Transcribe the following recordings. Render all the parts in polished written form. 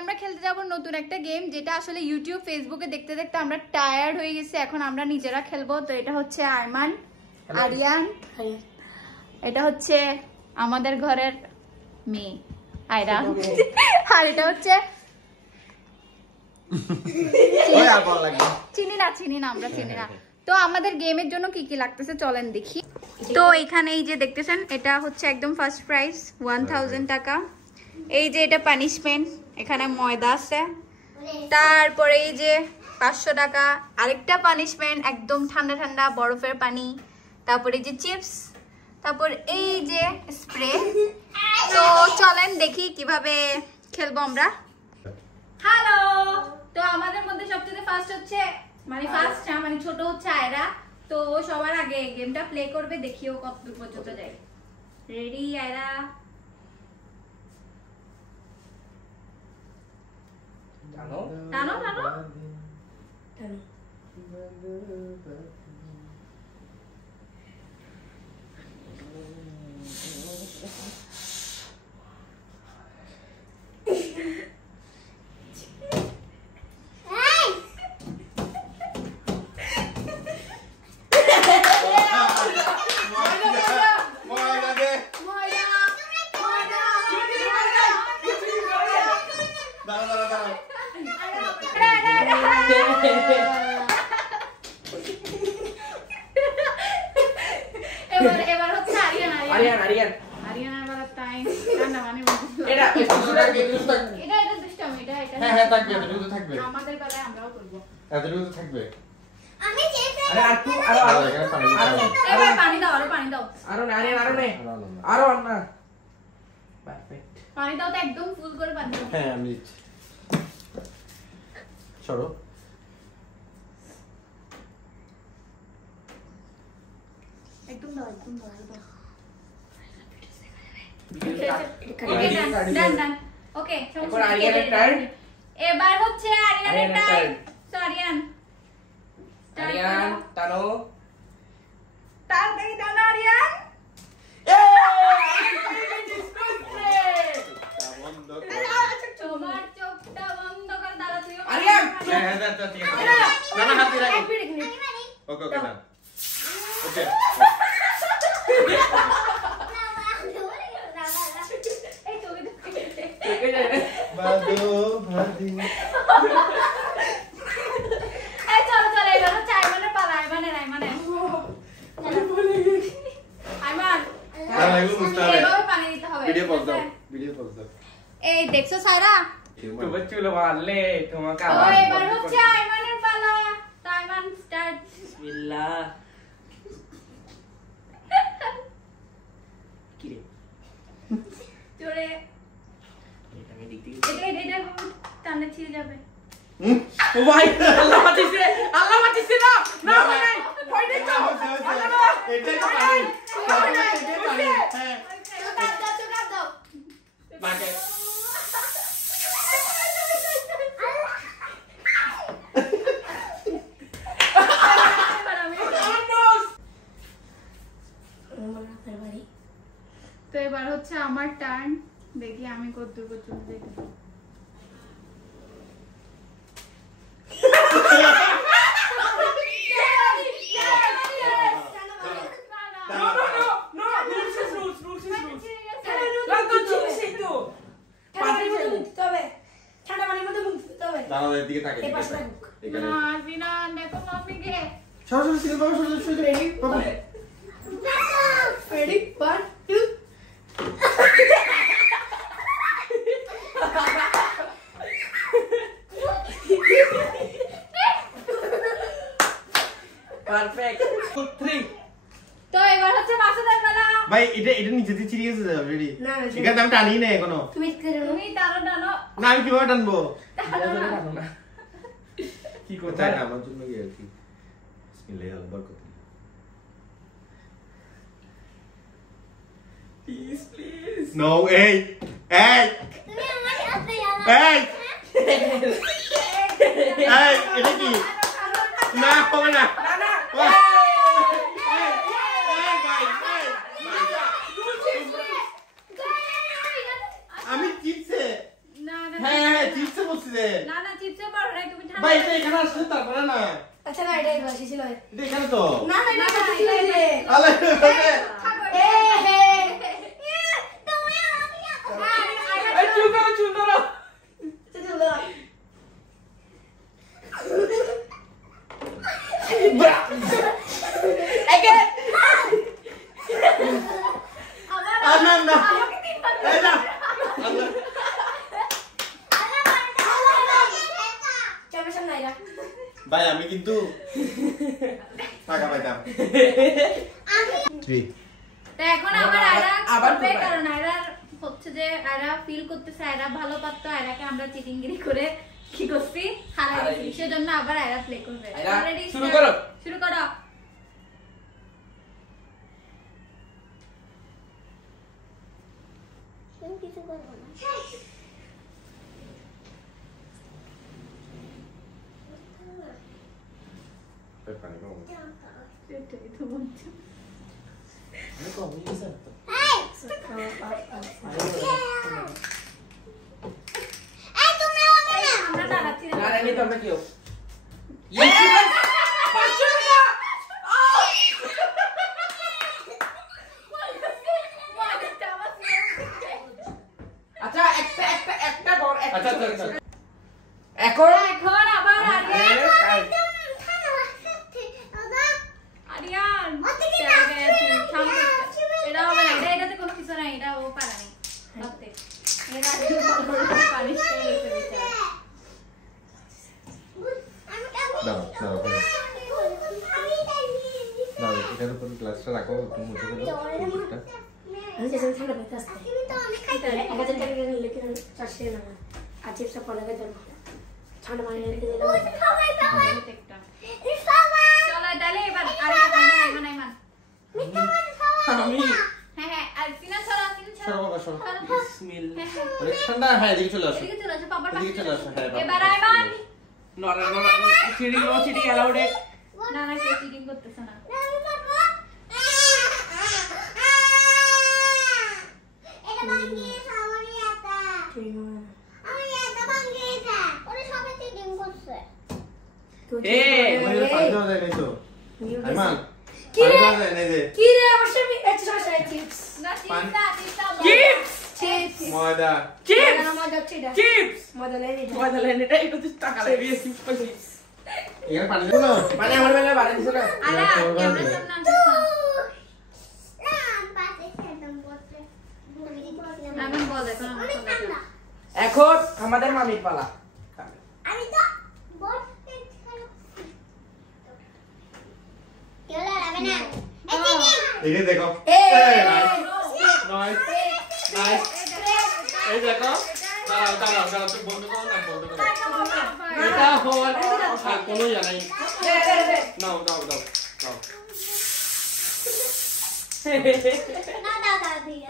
আমরা খেলতে যাব নতুন একটা গেম, যেটা আসলে ইউটিউব ফেসবুকে দেখতে দেখতে আমরা টায়ার্ড হয়ে গেছি। এখন আমরা নিজেরা খেলবো। তো এটা হচ্ছে আরমান, আরিয়ান, এটা হচ্ছে আমাদের ঘরের মেয়ে আয়রা, আর এটা হচ্ছে চিনি না আমরা চিনি না। তো আমাদের গেমের জন্য কি কি লাগতেছে চলেন দেখি। তো এখানে এই যে দেখতেছেন, এটা হচ্ছে একদম ফার্স্ট প্রাইস 1000 টাকা। এই যে এটা পানিশমেন্ট, এখানে ময়দা আছে। তারপরে এই যে 500 টাকা আরেকটা পানিশমেন্ট, একদম ঠান্ডা ঠান্ডা বরফের পানি। তারপরে এই যে চিপস, তারপর এই যে স্প্রে। তো চলেন দেখি কিভাবে খেলবো আমরা। হ্যালো, তো আমাদের মধ্যে সবচেয়ে ফার্স্ট হচ্ছে মানে ছোট হচ্ছে আয়রা। তো সবার আগে গেমটা প্লে করবে, দেখিও কতদূর পর্যন্ত যায়। রেডি আয়রা? টানো টানো টানো। এবার হচ্ছে আরিয়ানার বেলা টাইম ঠান্ডা মানে এটা দুষ্টামি, এটা হ্যাঁ থাকবে, এতটুকু থাকবে। আমাদের বেলায় আমরাও করব, এতটুকু থাকবে। আমি আরে আর তুই আরো এবার পানি দাও, আরো পানি দাও। আরো না আরো না পারফেক্ট। পানি দাও তো, একদম ফুল করে পানি দাও। হ্যাঁ আমি দিচ্ছি, সরো। একদম দাও। ওকে, এবার আরিয়ানের টার্ন। এবার হচ্ছে আরিয়ানের টার্ন। সো আরিয়ান টানো, তাড়াতাড়ি টানো আরিয়ান। তোমার চোখটা বন্ধ করে দাঁড়া তুই আরিয়ান। হ্যাঁ ঠিক আছে, না হাত দিয়ে রাখো। ওকে না ওকে। এই দেখছো সায়রা, তোমার চুল মারলে তোমাকে আবার এবার হচ্ছে আইমানের পালা। তো আইমান স্টার্ট। বিসমিল্লাহ। কি রে জোরে, এটা আমি দেখতে এটা টানে ছিড়ে যাবে। ও ভাই আল্লাহ বাঁচিয়েছে না ভাই নাই ভয় নেই তো। এটাই তো পানি, এটাই পানি। হ্যাঁ চুকার দাও বাকে। তো এবার হচ্ছে আমার টার্ন, দেখি আমি কতদূর পর্যন্ত দেখি। তো এবার হচ্ছে মাসুদের বেলা। ভাই এটা নিচে দিয়ে ছিড়ে গেছে অলরেডি। এখানে আমি টানি না এখনো। তুমি টানো। না আমি কিভাবে টানবো? টানো না। কি করতে হয় আমার জন্য কি আর কি। বিসমিল্লাহ বরকত। Please no. এই তুমি আমার হাতে এটা কি? না হবে না। আমি চিপসে হ্যাঁ চিপসে বলছি রে না চিপসে পারো না তুমি ঠান্ডা ভাই এটা এখানে আসছে তারপরে না আচ্ছা না এটাই বসি ছিল এটা এখানে তো না এটা ছিল রে আলে তুমি এই চুল ধরো চুল ধরো একে আল্লাহ না এটা ভাই আমি কিন্তু টাকা পাইতাম তো এখন আবার করবে কারণ আয়রা হচ্ছে যে আয়রা ফিল করতেছে আয়রা ভালো পারতো আয়রাকে আমরা চিটিংগিরি করে কি করছি হারাই দিয়েছি সেজন্য আবার আয়রা প্লে করবে অলরেডি শুরু করো কিছু করব না পানি কম সেটাই তো বলছি আমি কম হইছে আমরা দাঁড়াচ্ছি না রে তো আমরা কিও আচ্ছা একটা ধর আচ্ছা এখন আবার আরিয়ান এটা হবে না এটাতে কোনো কিছু নাই এটা ও পারা নেই ভাবতে এটা পানিশ করে দিতে বিচার দাও এটার উপর গ্লাসটা রাখো একটু মুছে দাও আমি যেন ঠান্ডা পেতে আসতে তুমি তো অনেক খাইতে আগে থেকে নিলে কি চাষে না আর চিপসটা পড়ে গেল ঠান্ডা পানি রেখে দিলাম প্রত্যেকটা চলো তাহলে এবার আরিয়ান আইমান আমি হ্যাঁ আর সিনা ছড়া সরো বাবা সরো বিসমিল্লাহ অনেক ঠান্ডা হ্যাঁ এদিকে চলে আসো এদিকে চলে আসো পাপার এদিকে চলে আসো হ্যাঁ এবার আইমান নরে চিটিং অ্যালাউড না কে চিটিং করতেছ না আমি পারবো এটা ভাঙিয়ে সামনে আতা আমি এটা ভাঙিয়ে যা ওরে সবাই চিটিং করছে আমাদের পানি দেওয়া যায় নাই তো আইমান কি রে? পানি দেওয়া যায় নাই রে কি রে অবশ্যই আমি এটা সরাসরি চিপস না চিপস ময়দা চিপস না মজা হচ্ছে এটা চিপস মজা লেগে মজা লেন এটা একটু টাকা লাগে চিপস চিপস এর পানি দেবো না মানে আমার বেলা বাড়ি দিছ না আলা ক্যামেরা সামনে আনছো না পাশে খেতাম বসে আইমান বল এখন অনেক ঠান্ডা এখন আমাদের মামির পালা আমি তো বসে খেলো কেলা লাগে না এই যে দেখো এই নাইস নাইস এই দেখো দাঁড়াও তো বন্ধ করো না বন্ধ করো এটা হওয়ার আর কোনো ইয়া নাই নাও না দাদা দিয়া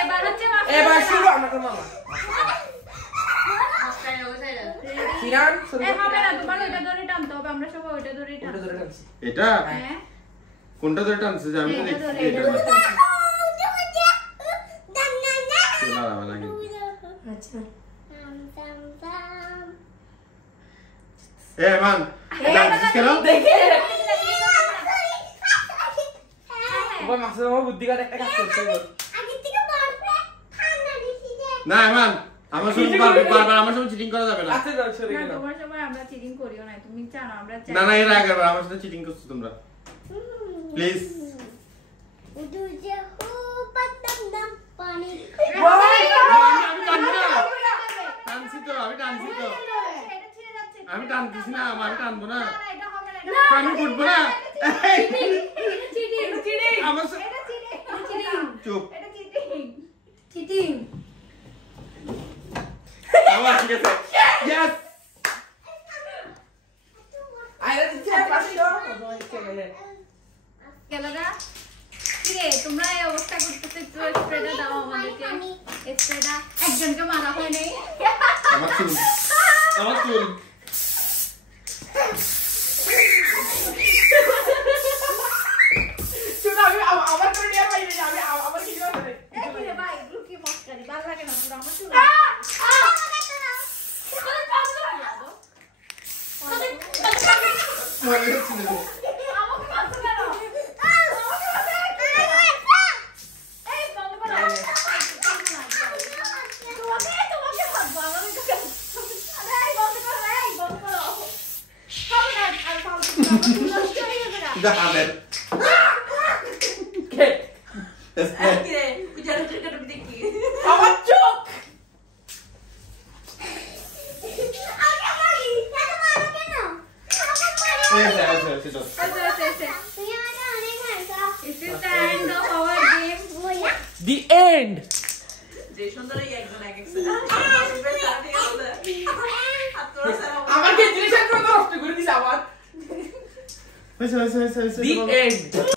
এবার হচ্ছে এবার শুরু আমাদের মামা কিরান শুরু এ হবে না তোমার ওইটা ধরে টানতে হবে আমরা সবাই ওইটা ধরে ওটা টানতে ধরে টানছি এটা হ্যাঁ কোনটা ধরে টানছে যে আমি তো দেখছি এটা দাঁড়াও লাগে আচ্ছা এ মান ডান্স কেন দেখে ওই মাসের মামা বুদ্ধি কাটে একটা কাজ করতে বল না মান আমার সঙ্গে বারবার আমার সঙ্গে চিটিং করা যাবে না আচ্ছা যাও সরে না গেল তোমার সময় আমরা চিটিং করিও না তুমি জানো আমরা চাই না এর আগে আমার সাথে চিটিং করছো তোমরা প্লিজ পানি আমি টানবো না টানছি তো আমি টানছি তো এটা ছিঁড়ে যাচ্ছে আমি টানতেছি না আমি টানবো না না এটা হবে না এটা আমি উঠবো না চিটিং আমার এটা চিটিং চুপ এটা চিটিং চিটিং আমার ঠিক আছে ইয়েস আইরা দিচ্ছে পাশে দাও চলে গেলগা কিরে তোমরা এই অবস্থা করতেছে একটু স্প্রেটা দাও আমাদেরকে স্প্রেটা একজনকে মারা হয় নাই আমার চুল মরে গেছে দেখো। আমাকে মারছো কেন? আমাকে মারছো কেন? এই বন্ধ করো। তোমাকে মারবো, আমাকে তো কেন? আরে এই বন্ধ করো, এই বন্ধ করো। হবে না, আর পারবো না, আমার নষ্ট হয়ে যাবে না। দাঁড়ান। কে? আমার চোখ। The end. আমার কে জিনিস নষ্ট করে দিছে আবার। হয়েছে, হয়েছে, হয়েছে, হয়েছে। The end.